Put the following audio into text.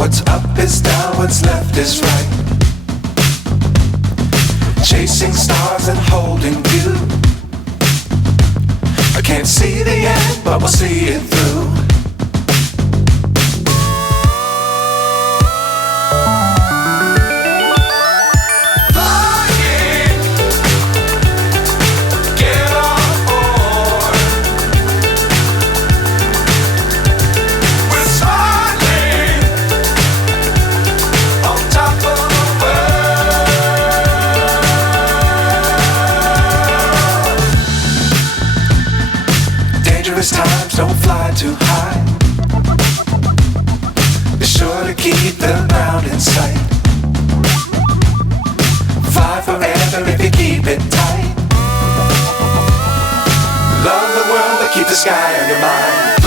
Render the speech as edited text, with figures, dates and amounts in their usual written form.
What's up is down, what's left is right. Chasing stars and holding you. I can't see the end, but we'll see it through. Times don't fly too high. Be sure to keep the ground in sight. Fly forever if you keep it tight. Love the world but keep the sky on your mind.